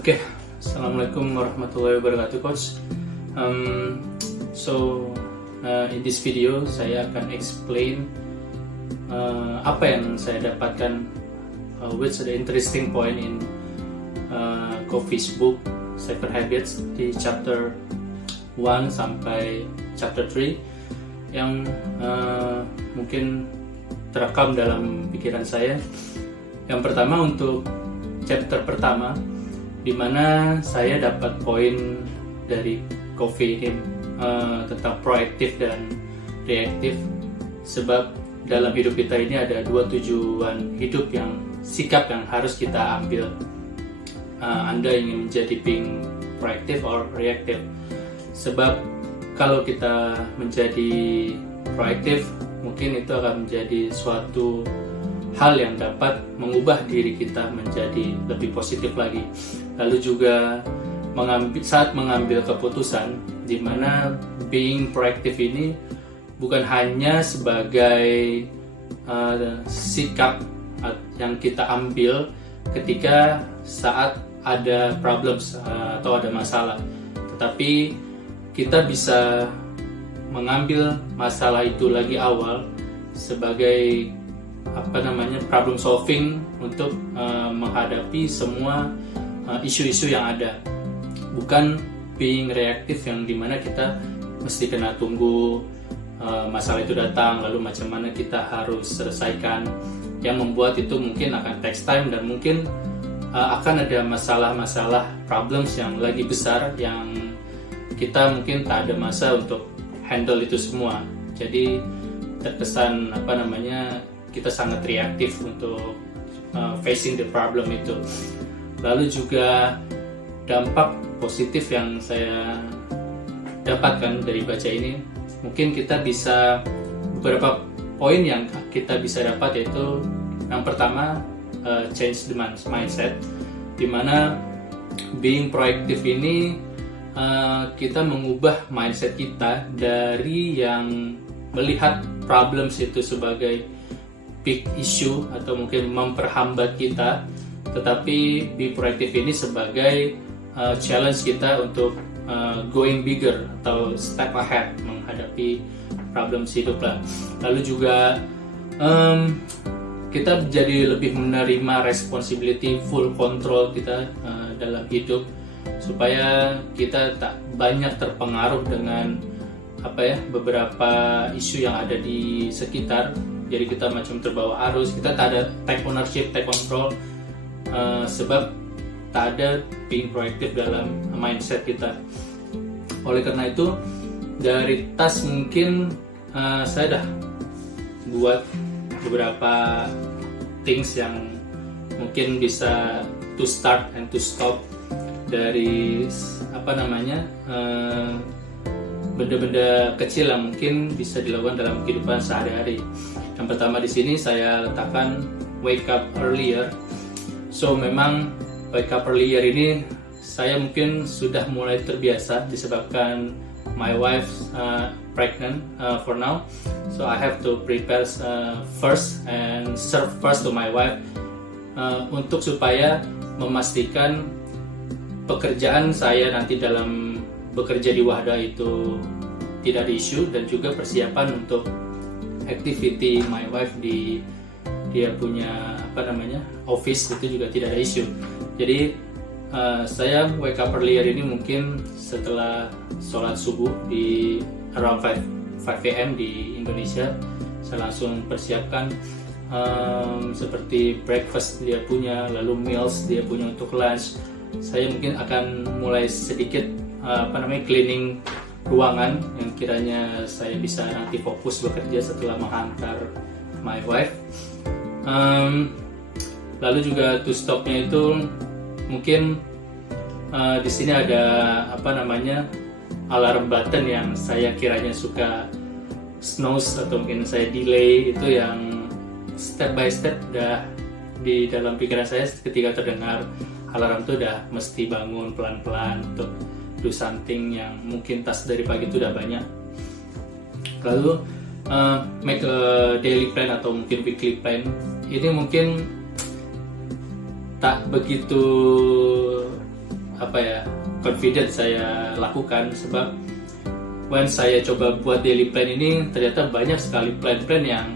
Oke, Assalamualaikum warahmatullahi wabarakatuh, Coach. In this video saya akan explain apa yang saya dapatkan, which the interesting point in Covey's book Seven Habits di chapter 1 sampai chapter 3 yang mungkin terekam dalam pikiran saya. Yang pertama, untuk chapter pertama, di mana saya dapat poin dari Covey ini tentang proaktif dan reaktif. Sebab dalam hidup kita ini ada dua tujuan hidup, yang sikap yang harus kita ambil. Anda ingin menjadi being proaktif or reaktif. Sebab kalau kita menjadi proaktif, mungkin itu akan menjadi suatu hal yang dapat mengubah diri kita menjadi lebih positif lagi. Lalu juga saat mengambil keputusan, di mana being proactive ini bukan hanya sebagai sikap yang kita ambil ketika saat ada problems atau ada masalah, tetapi kita bisa mengambil masalah itu lagi awal sebagai problem solving untuk menghadapi semua isu-isu yang ada. Bukan being reaktif yang dimana kita mesti kena tunggu masalah itu datang lalu macam mana kita harus selesaikan, yang membuat itu mungkin akan takes time dan mungkin akan ada masalah-masalah problems yang lagi besar yang kita mungkin tak ada masa untuk handle itu semua. Jadi terkesan kita sangat reaktif untuk facing the problem itu. Lalu juga dampak positif yang saya dapatkan dari baca ini, mungkin kita bisa, beberapa poin yang kita bisa dapat, yaitu yang pertama, change the mindset, dimana being proactive ini kita mengubah mindset kita dari yang melihat problems itu sebagai big issue atau mungkin memperhambat kita, tetapi be proactive ini sebagai challenge kita untuk going bigger atau step ahead menghadapi problem hidup lah. Lalu juga kita jadi lebih menerima responsibility, full control kita dalam hidup, supaya kita tak banyak terpengaruh dengan beberapa isu yang ada di sekitar. Jadi kita macam terbawa arus, kita tak ada take ownership, take control, sebab tak ada being proactive dalam mindset kita. Oleh karena itu, dari task mungkin saya dah buat beberapa things yang mungkin bisa to start and to stop dari benda-benda kecil yang mungkin bisa dilakukan dalam kehidupan sehari-hari. Yang pertama di sini saya letakkan wake up earlier. So memang wake up earlier ini saya mungkin sudah mulai terbiasa disebabkan my wife pregnant for now. So I have to prepare first and serve first to my wife untuk supaya memastikan pekerjaan saya nanti dalam bekerja di Wahda itu tidak ada isu, dan juga persiapan untuk activity my wife di dia punya office itu juga tidak ada isu. Jadi saya wake up earlier ini mungkin setelah sholat subuh di around 5 AM di Indonesia. Saya langsung persiapkan seperti breakfast dia punya, lalu meals dia punya untuk lunch. Saya mungkin akan mulai sedikit cleaning ruangan yang kiranya saya bisa nanti fokus bekerja setelah menghantar my wife. Lalu juga to stopnya itu mungkin di sini ada alarm button yang saya kiranya suka snooze atau mungkin saya delay, itu yang step by step udah di dalam pikiran saya ketika terdengar alarm itu udah mesti bangun pelan-pelan untuk do something yang mungkin task dari pagi itu udah banyak. Lalu make a daily plan atau mungkin weekly plan. Ini mungkin tak begitu confident saya lakukan, sebab when saya coba buat daily plan ini ternyata banyak sekali plan-plan yang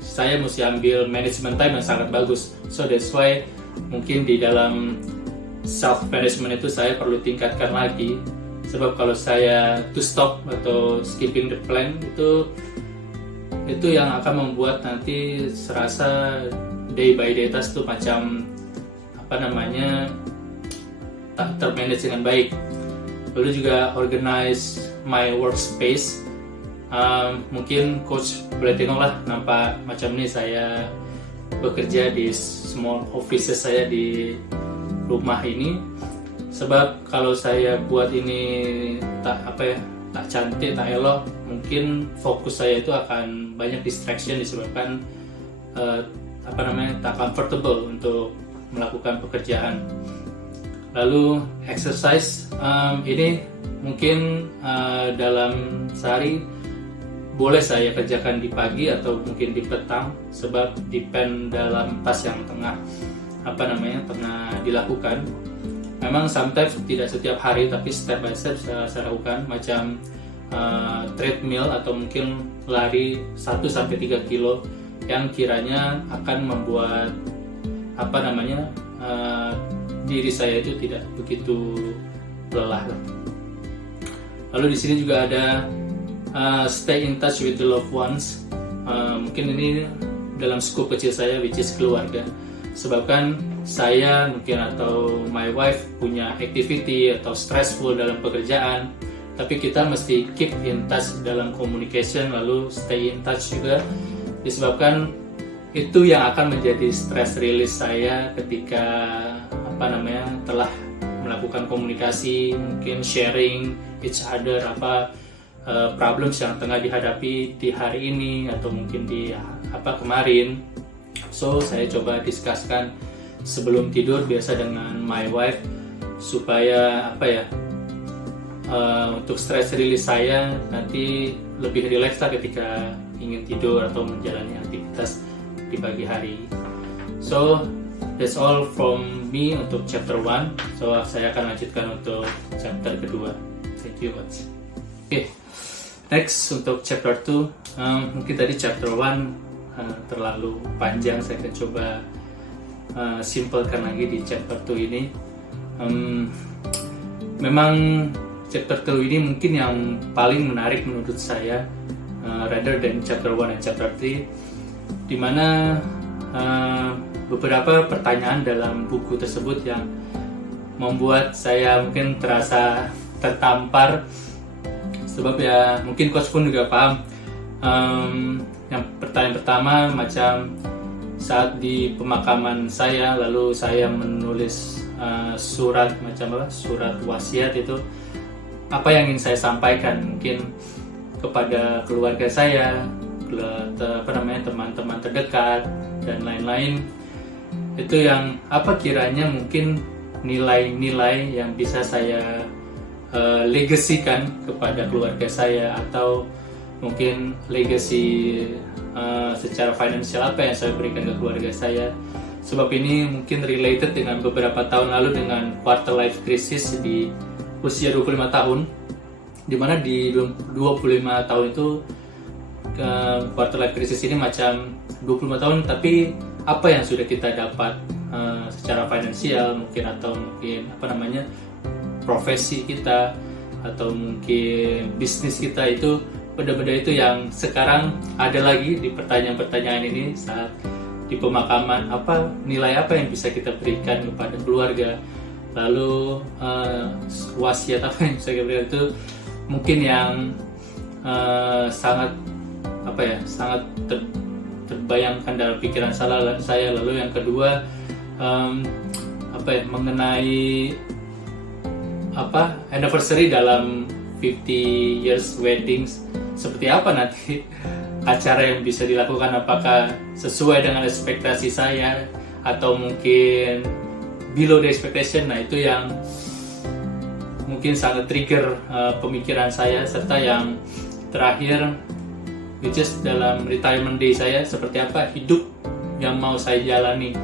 saya mesti ambil management time yang sangat bagus. So that's why mungkin di dalam self management itu saya perlu tingkatkan lagi, sebab kalau saya to stop atau skipping the plan itu yang akan membuat nanti serasa day by day task itu macam tak termanage dengan baik. Lalu juga organize my workspace. Mungkin coach boleh tengok lah, nampak macam ni saya bekerja di small offices saya di rumah ini. Sebab kalau saya buat ini tak cantik, tak elok, mungkin fokus saya itu akan banyak distraction disebabkan tak comfortable untuk melakukan pekerjaan. Lalu exercise, ini mungkin dalam sehari boleh saya kerjakan di pagi atau mungkin di petang, sebab depend dalam task yang tengah dilakukan. Memang sometimes tidak setiap hari, tapi step by step saya lakukan, macam treadmill atau mungkin lari 1-3 kilo yang kiranya akan membuat diri saya itu tidak begitu lelah. Lalu di sini juga ada stay in touch with the loved ones. Mungkin ini dalam scope kecil saya, which is keluarga. Sebabkan saya mungkin atau my wife punya activity atau stressful dalam pekerjaan, tapi kita mesti keep in touch dalam communication, lalu stay in touch juga, disebabkan itu yang akan menjadi stress release saya ketika telah melakukan komunikasi, mungkin sharing each other problems yang tengah dihadapi di hari ini atau mungkin di kemarin. So saya coba discusskan sebelum tidur biasa dengan my wife, supaya untuk stress release saya nanti lebih relax lah ketika ingin tidur atau menjalani aktivitas di pagi hari. So that's all from me untuk chapter 1. So saya akan lanjutkan untuk chapter kedua. Thank you coach. Okay. Next untuk chapter 2, mungkin tadi chapter 1 terlalu panjang, saya akan coba simpelkan lagi di chapter 2 ini. Memang chapter 2 ini mungkin yang paling menarik menurut saya, rather than chapter 1 dan chapter 3, dimana beberapa pertanyaan dalam buku tersebut yang membuat saya mungkin terasa tertampar. Sebab ya mungkin coach pun juga paham. Yang pertanyaan pertama, macam saat di pemakaman saya, lalu saya menulis surat wasiat, itu apa yang ingin saya sampaikan mungkin kepada keluarga saya, teman-teman terdekat dan lain-lain. Itu yang kiranya mungkin nilai-nilai yang bisa saya legasikan kepada keluarga saya, atau mungkin legacy secara finansial apa yang saya berikan ke keluarga saya. Sebab ini mungkin related dengan beberapa tahun lalu dengan quarter life crisis di usia 25 tahun, dimana di 25 tahun itu quarter life crisis ini macam 25 tahun, tapi apa yang sudah kita dapat secara finansial mungkin, atau mungkin profesi kita, atau mungkin bisnis kita, itu benda-benda itu yang sekarang ada lagi di pertanyaan-pertanyaan ini saat di pemakaman. Nilai apa yang bisa kita berikan kepada keluarga, lalu wasiat apa yang bisa kita berikan, itu mungkin yang sangat terbayangkan dalam pikiran saya. Lalu yang kedua, mengenai anniversary dalam 50 years weddings, seperti apa nanti acara yang bisa dilakukan, apakah sesuai dengan ekspektasi saya atau mungkin below the expectation. Nah, itu yang mungkin sangat trigger pemikiran saya. Serta yang terakhir, which is dalam retirement day saya, seperti apa hidup yang mau saya jalani.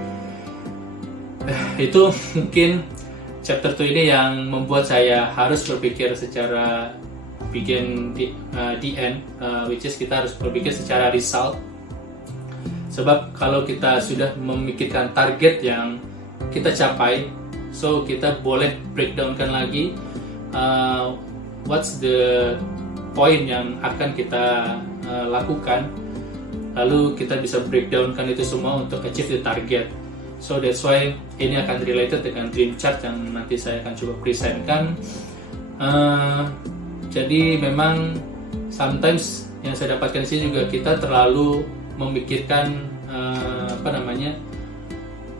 Itu mungkin chapter 2 ini yang membuat saya harus berpikir secara bikin the end, which is kita harus berpikir secara result. Sebab kalau kita sudah memikirkan target yang kita capai, so kita boleh breakdownkan lagi what's the point yang akan kita lakukan, lalu kita bisa breakdownkan itu semua untuk achieve the target. So that's why ini akan related dengan dream chart yang nanti saya akan coba presentkan. Jadi memang sometimes yang saya dapatkan di sini juga kita terlalu memikirkan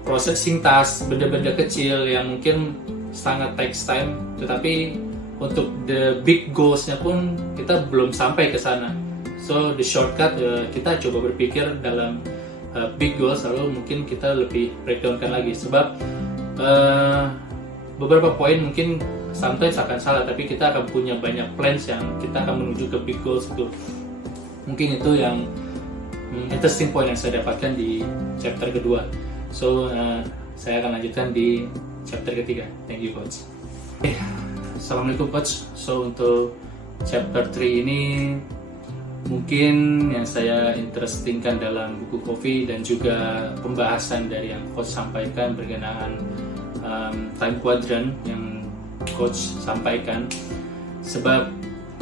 processing task, benda-benda kecil yang mungkin sangat takes time, tetapi untuk the big goals-nya pun kita belum sampai ke sana. So the shortcut, kita coba berpikir dalam big goals, lalu mungkin kita lebih breakdownkan lagi. Sebab beberapa poin mungkin sometimes akan salah, tapi kita akan punya banyak plans yang kita akan menuju ke big goals itu. Mungkin itu yang interesting point yang saya dapatkan di chapter kedua. So saya akan lanjutkan di chapter ketiga. Thank you coach. Assalamualaikum coach. So untuk chapter 3 ini mungkin yang saya interestingkan dalam buku Coffee dan juga pembahasan dari yang coach sampaikan berkenaan time quadrant yang coach sampaikan. Sebab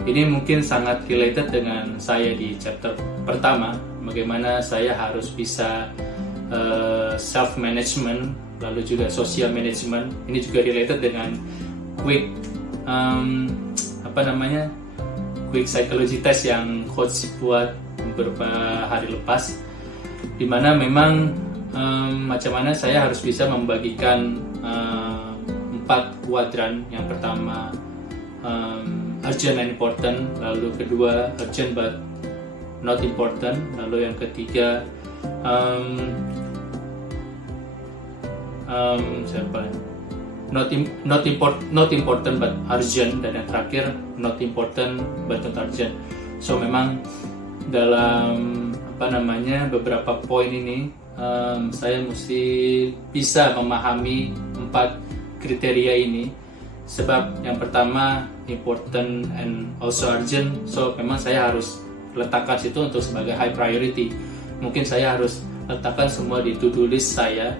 ini mungkin sangat related dengan saya di chapter pertama, bagaimana saya harus bisa self management, lalu juga social management. Ini juga related dengan quick quick psychology test yang coach buat beberapa hari lepas, dimana memang macam mana saya harus bisa membagikan 4 kuadran. Yang pertama urgent and important, lalu kedua urgent but not important, lalu yang ketiga not important but urgent, dan yang terakhir not important but not urgent. So memang dalam beberapa poin ini saya mesti bisa memahami 4 kriteria ini. Sebab yang pertama important and also urgent, so memang saya harus letakkan situ untuk sebagai high priority. Mungkin saya harus letakkan semua di to-do list saya,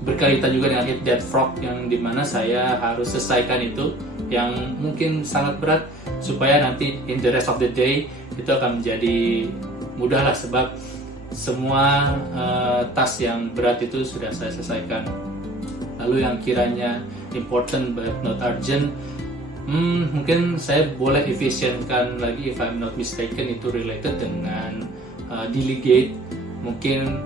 berkaitan juga dengan hit that frog, yang dimana saya harus selesaikan itu yang mungkin sangat berat, supaya nanti in the rest of the day itu akan menjadi mudah lah. Sebab semua task yang berat itu sudah saya selesaikan. Lalu yang kiranya important but not urgent, mungkin saya boleh efisienkan lagi, if I'm not mistaken itu related dengan delegate. Mungkin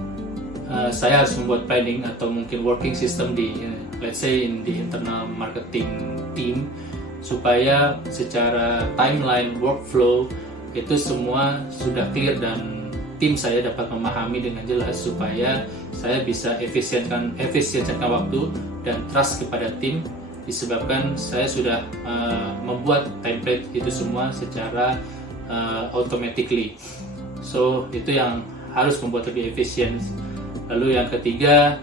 saya harus membuat planning atau mungkin working system di let's say in the internal marketing team, supaya secara timeline, workflow itu semua sudah clear dan tim saya dapat memahami dengan jelas, supaya saya bisa efisienkan waktu dan trust kepada tim, disebabkan saya sudah membuat template itu semua secara automatically. So itu yang harus membuat lebih efisien. Lalu yang ketiga,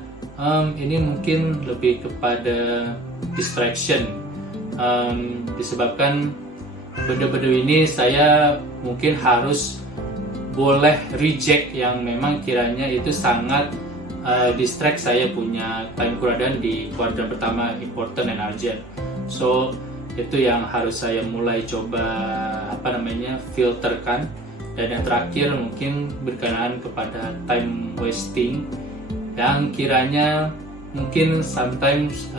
ini mungkin lebih kepada distraction, disebabkan benda-benda ini saya mungkin harus boleh reject yang memang kiranya itu sangat distract saya punya time quadrant di kuadran pertama, important and urgent. So itu yang harus saya mulai coba filterkan. Dan yang terakhir mungkin berkenaan kepada time wasting, yang kiranya mungkin sometimes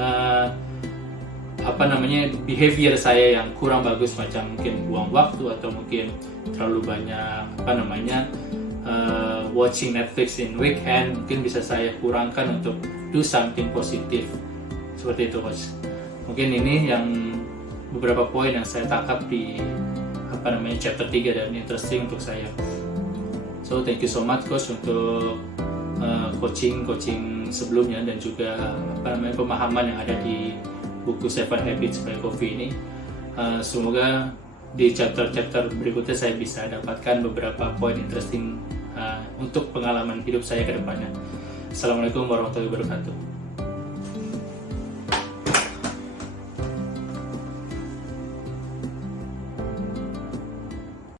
behavior saya yang kurang bagus, macam mungkin buang waktu atau mungkin terlalu banyak watching Netflix in weekend. Mungkin bisa saya kurangkan untuk do something positif, seperti itu coach. Mungkin ini yang beberapa poin yang saya tangkap di chapter 3 dan interesting untuk saya. So thank you so much coach untuk coaching sebelumnya dan juga pemahaman yang ada di buku 7 Habits by Coffee ini. Semoga di chapter berikutnya saya bisa dapatkan beberapa poin interesting untuk pengalaman hidup saya ke depannya. Assalamualaikum warahmatullahi wabarakatuh.